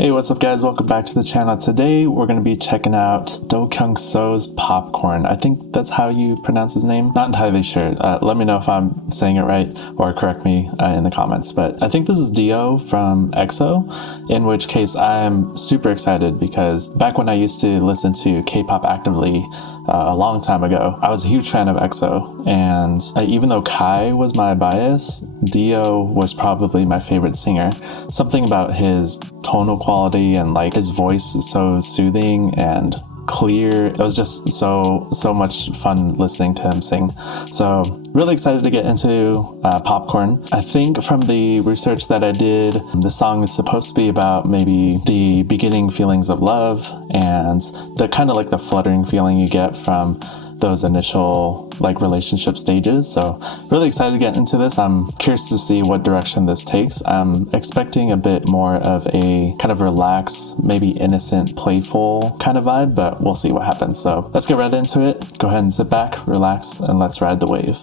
Hey, what's up guys? Welcome back to the channel. Today we're going to be checking out Doh Kyung Soo's Popcorn. I think that's how you pronounce his name. Not entirely sure. Let me know if I'm saying it right or correct me in the comments. But I think this is Dio from EXO, in which case I'm super excited because back when I used to listen to K-pop actively a long time ago, I was a huge fan of EXO, and even though Kai was my bias, Dio was probably my favorite singer. Something about his tonal quality and like his voice is so soothing and clear. It was just so much fun listening to him sing. So really excited to get into Popcorn. I think from the research that I did, the song is supposed to be about maybe the beginning feelings of love and the kind of like the fluttering feeling you get from those initial like relationship stages. So really excited to get into this. I'm curious to see what direction this takes. I'm expecting a bit more of a kind of relaxed, maybe innocent, playful kind of vibe, but we'll see what happens. So let's get right into it. Go ahead and sit back, relax, and let's ride the wave.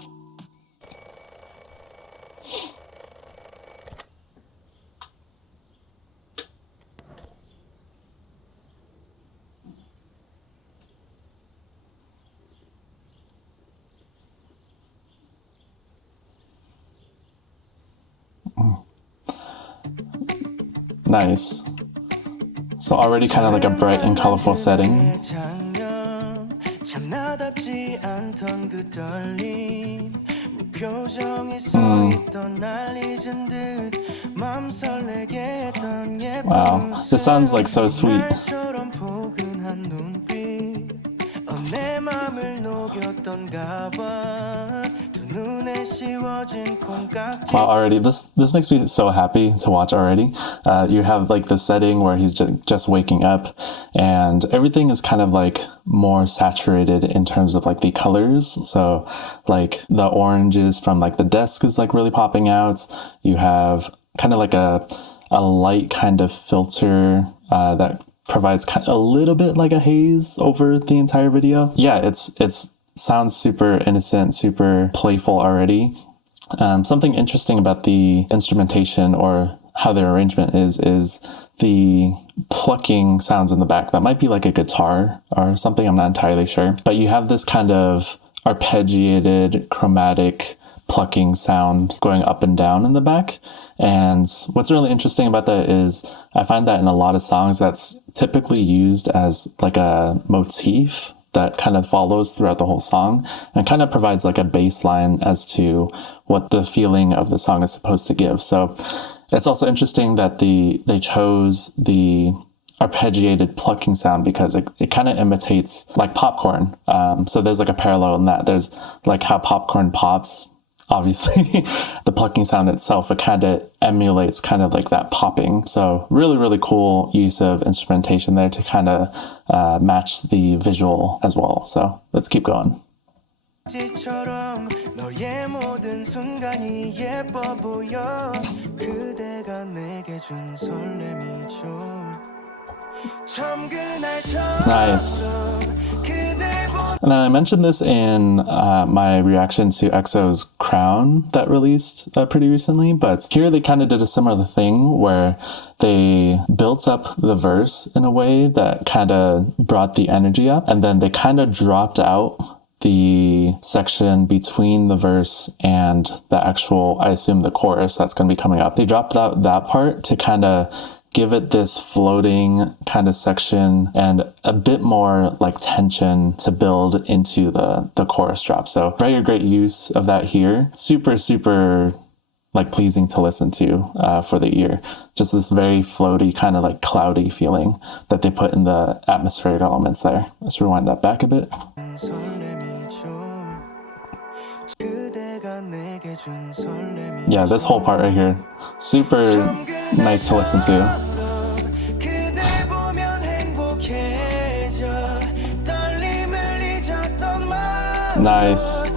Nice. So already kind of like a bright and colorful setting. Wow, this sounds like so sweet. Wow, already this makes me so happy to watch already. You have like the setting where he's just waking up, and everything is kind of like more saturated in terms of like the colors. So like the oranges from like the desk is like really popping out. You have kind of like a light kind of filter that provides kind of a little bit like a haze over the entire video. Yeah, it's sounds super innocent, super playful already. Something interesting about the instrumentation or how their arrangement is the plucking sounds in the back. That might be like a guitar or something, I'm not entirely sure. But you have this kind of arpeggiated, chromatic plucking sound going up and down in the back. And what's really interesting about that is I find that in a lot of songs that's typically used as like a motif that kind of follows throughout the whole song and kind of provides like a baseline as to what the feeling of the song is supposed to give. So it's also interesting that they chose the arpeggiated plucking sound because it kind of imitates like popcorn. So there's like a parallel in that. There's like how popcorn pops. Obviously, the plucking sound itself, it kind of emulates kind of like that popping. So really cool use of instrumentation there to kind of match the visual as well. So let's keep going. Nice. And then I mentioned this in my reaction to EXO's Crown that released pretty recently, but here they kind of did a similar thing where they built up the verse in a way that kind of brought the energy up, and then they kind of dropped out the section between the verse and the actual, I assume, the chorus that's going to be coming up. They dropped out that part to kind of give it this floating kind of section and a bit more like tension to build into the chorus drop. So very great use of that here. Super like pleasing to listen to for the ear. Just this very floaty kind of like cloudy feeling that they put in the atmospheric elements there. Let's rewind that back a bit. Yeah, this whole part right here, super nice to listen to. Nice.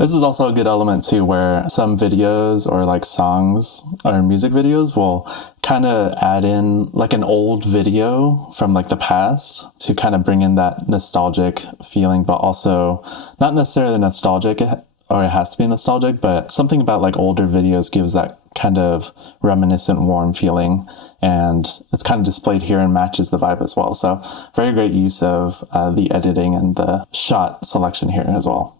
This is also a good element too, where some videos or like songs or music videos will kind of add in like an old video from like the past to kind of bring in that nostalgic feeling, but also not necessarily nostalgic or it has to be nostalgic, but something about like older videos gives that kind of reminiscent, warm feeling, and it's kind of displayed here and matches the vibe as well. So very great use of the editing and the shot selection here as well.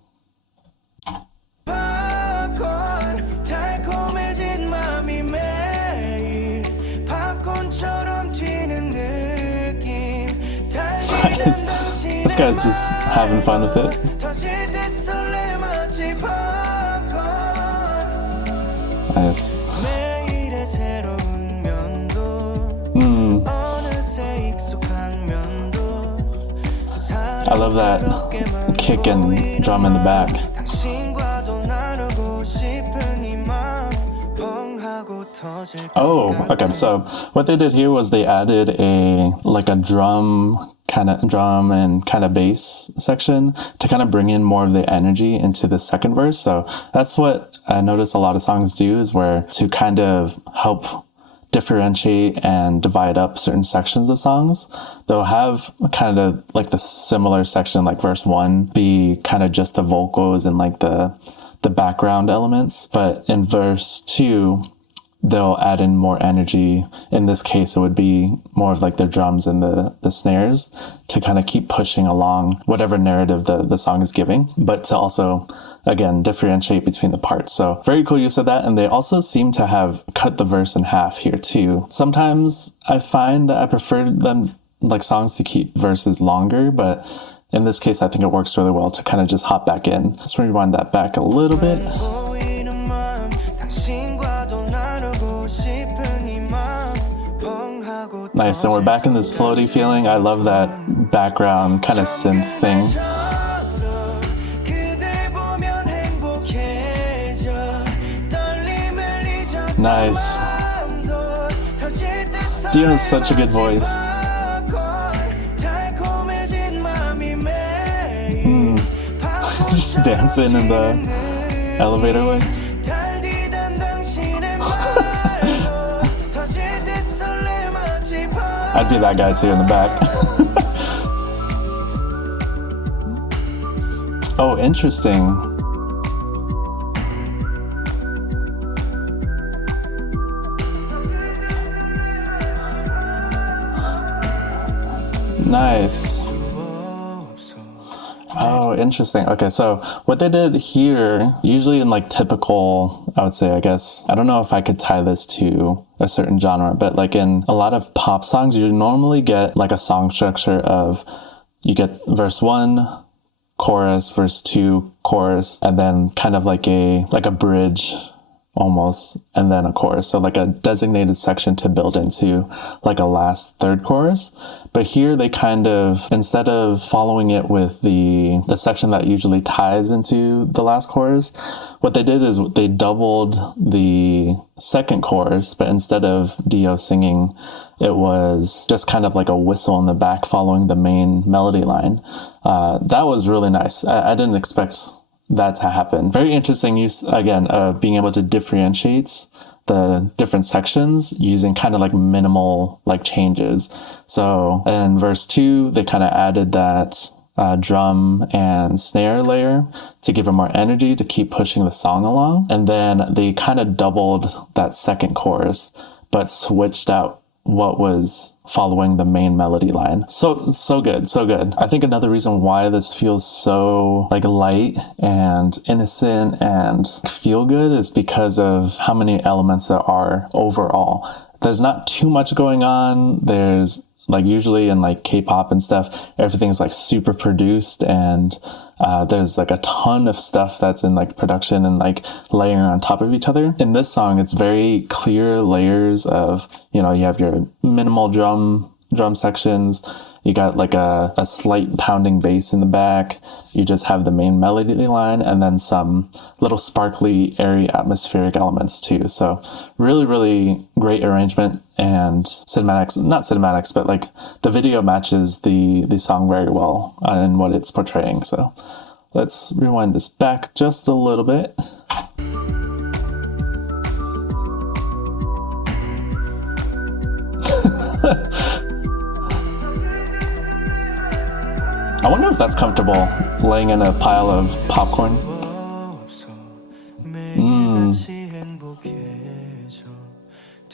This guy's just having fun with it. Nice. I love that kick and drum in the back. Oh, okay. So what they did here was they added a drum and kind of bass section to kind of bring in more of the energy into the second verse. So that's what I notice a lot of songs do, is where to kind of help differentiate and divide up certain sections of songs, they'll have kind of like the similar section, like verse 1 be kind of just the vocals and like the background elements, but in verse 2 they'll add in more energy. In this case, it would be more of like the drums and the snares to kind of keep pushing along whatever narrative the song is giving, but to also, again, differentiate between the parts. So very cool use of that. And they also seem to have cut the verse in half here too. Sometimes I find that I prefer them, like songs, to keep verses longer, but in this case, I think it works really well to kind of just hop back in. Let's rewind that back a little bit. Nice, and we're back in this floaty feeling. I love that background kind of synth thing. Nice. Dio has such a good voice. Just dancing in the elevator way. I'd be that guy too in the back. Oh, interesting. Nice. Oh, interesting. Okay, so what they did here, usually in like typical, I would say, I guess, I don't know if I could tie this to a certain genre, but like in a lot of pop songs, you normally get like a song structure of, you get verse 1, chorus, verse 2, chorus, and then kind of like a bridge almost, and then a chorus. So like a designated section to build into like a last third chorus. But here they kind of, instead of following it with the section that usually ties into the last chorus, what they did is they doubled the second chorus, but instead of Dio singing, it was just kind of like a whistle in the back following the main melody line. That was really nice. I didn't expect that to happen. Very interesting use, again, of being able to differentiate the different sections using kind of like minimal like changes. So in verse 2, they kind of added that drum and snare layer to give it more energy to keep pushing the song along. And then they kind of doubled that second chorus, but switched out what was following the main melody line. So good, so good. I think another reason why this feels so like light and innocent and feel good is because of how many elements there are overall. There's not too much going on. There's like usually in like K-pop and stuff, everything's like super produced, and there's like a ton of stuff that's in like production and like layering on top of each other. In this song, it's very clear layers of, you know, you have your minimal drum sections, you got like a slight pounding bass in the back, you just have the main melody line, and then some little sparkly, airy, atmospheric elements too. So really, really great arrangement and cinematics, not cinematics, but like the video matches the song very well in what it's portraying. So let's rewind this back just a little bit. I wonder if that's comfortable, laying in a pile of popcorn.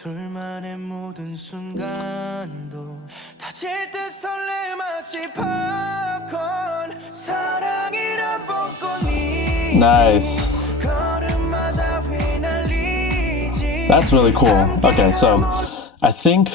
둘만의 모든 순간도 터질 듯 설레 마치 팝콘 사랑이란 벚꽃이 Nice. 걸음마다 휘날리지. That's really cool. Okay, so I think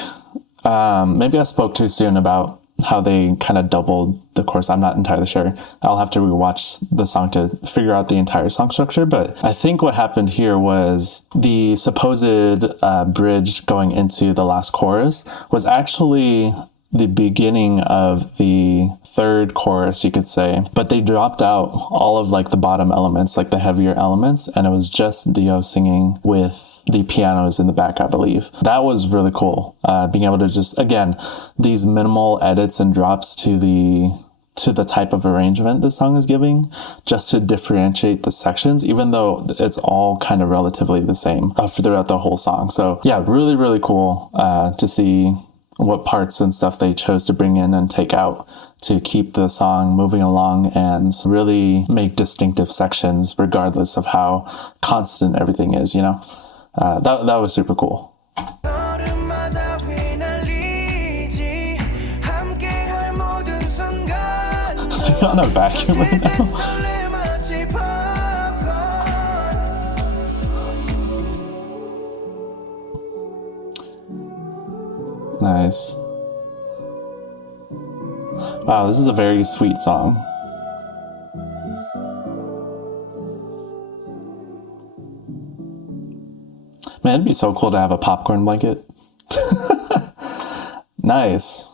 maybe I spoke too soon about how they kind of doubled the chorus. I'm not entirely sure. I'll have to rewatch the song to figure out the entire song structure. But I think what happened here was the supposed bridge going into the last chorus was actually the beginning of the third chorus, you could say. But they dropped out all of like the bottom elements, like the heavier elements, and it was just Dio singing with the pianos in the back, I believe. That was really cool. Being able to just, again, these minimal edits and drops to the type of arrangement this song is giving, just to differentiate the sections, even though it's all kind of relatively the same throughout the whole song. So yeah, really, really cool to see what parts and stuff they chose to bring in and take out to keep the song moving along and really make distinctive sections regardless of how constant everything is, you know? That was super cool. Still on a vacuum right now. Nice. Wow, this is a very sweet song. Man, it'd be so cool to have a popcorn blanket. Nice.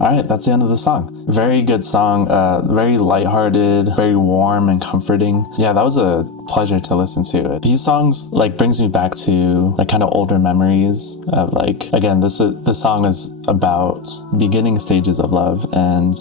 All right, that's the end of the song. Very good song, very lighthearted, very warm and comforting. Yeah, that was a pleasure to listen to. These songs like brings me back to like kind of older memories of like, again, this song is about beginning stages of love and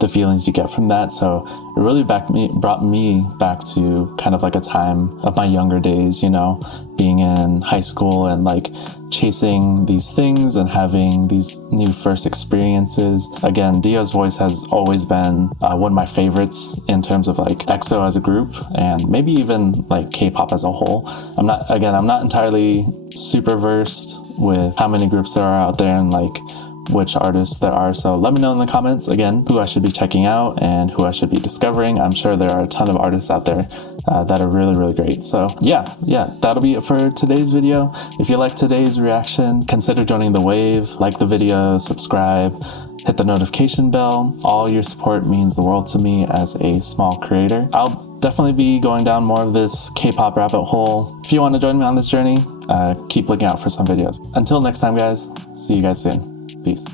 the feelings you get from that. So it really brought me back to kind of like a time of my younger days, you know, being in high school and like chasing these things and having these new first experiences. Again, Dio's voice has always been one of my favorites in terms of like EXO as a group and maybe even like K-pop as a whole. I'm not entirely super versed with how many groups there are out there and like which artists there are. So let me know in the comments, again, who I should be checking out and who I should be discovering. I'm sure there are a ton of artists out there that are really, really great. So yeah, that'll be it for today's video. If you like today's reaction, consider joining the wave, like the video, subscribe, hit the notification bell. All your support means the world to me as a small creator. I'll definitely be going down more of this K-pop rabbit hole. If you want to join me on this journey, keep looking out for some videos. Until next time, guys, see you guys soon. Peace.